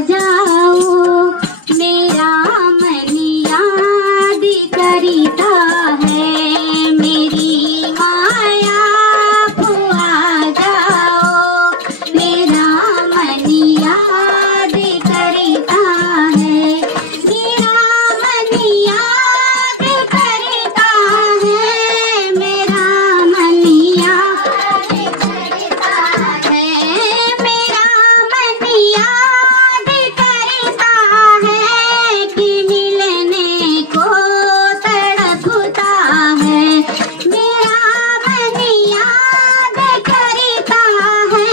जाओ मेरा मन याद करता है, मेरी माया फुआ जाओ मेरा मन याद करता है, मेरा मन याद करता है, मेरा मन याद करता है, मेरा मन याद करता है कि मिलने को तड़पता है, मेरा मन याद करता है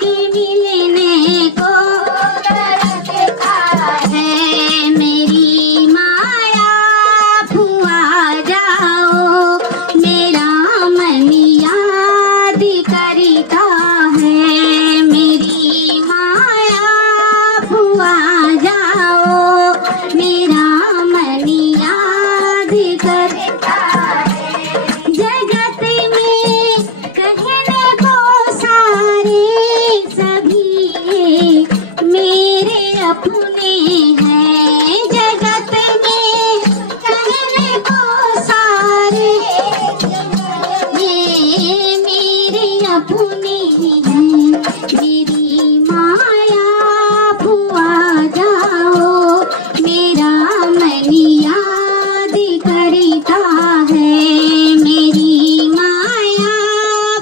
कि मिलने को तड़पता है, मेरी माया फुआ जाओ मेरा मन याद करता है, मेरी माया फुआ जाओ मेरा मन याद करता है। जगत में कहने को सारे सभी मेरे अपने हैं, जगत में कहने को सारे ये मेरे अपने हैं, मेरी माया फुआ जाओ मेरा मन याद करता है, मेरी माया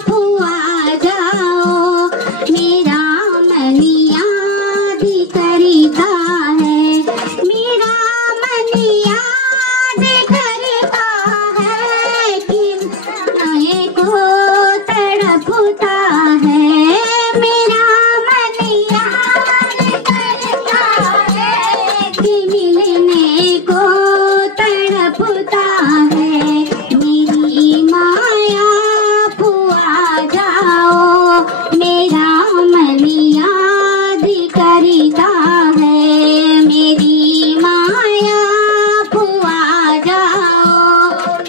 फुआ जाओ मेरा मन याद करता है, मेरा मन याद करता है कि मिलने को तड़पता है, मेरा मन याद करता है कि मिलने को तड़पता है, मेरी माया फुआ जाओ मेरा मन याद करता है, मेरी माया फुआ जाओ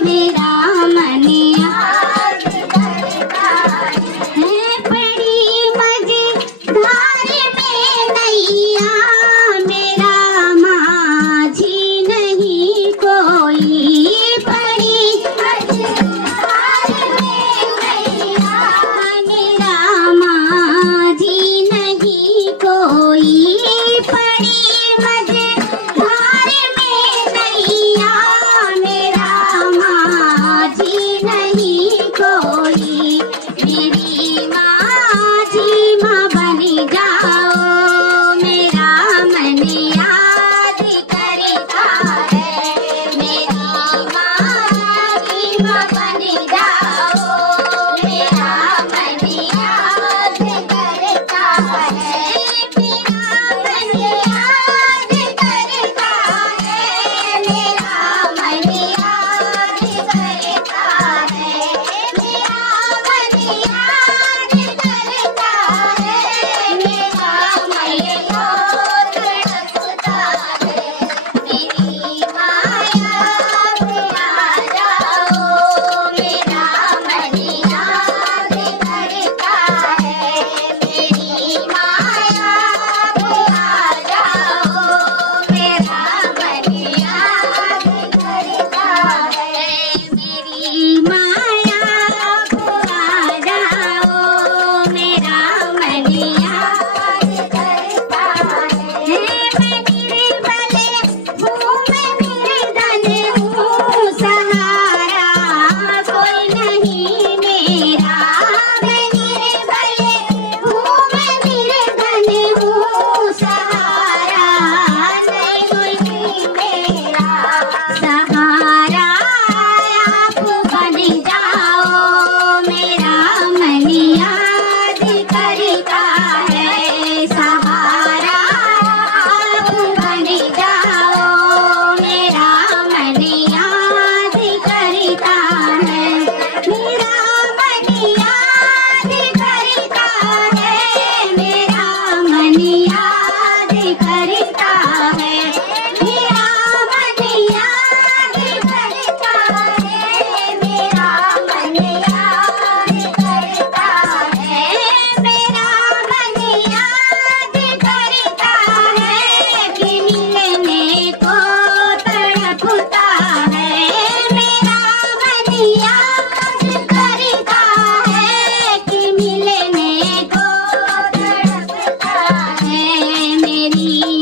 मेरा मन याद करता है, बड़ी मझधार में नैया मेरा माझी नहीं कोई, बड़ी मझधार में नैया मेरा माझी नहीं कोई, बड़ी मझधार में नैया मेरा माझी नहीं कोई, मेरी माझी माँ बन जाओ मेरा मन याद करता है, मेरी माझी माँ बन जाओ मेरा मन याद करता है, मेरा मन मेरी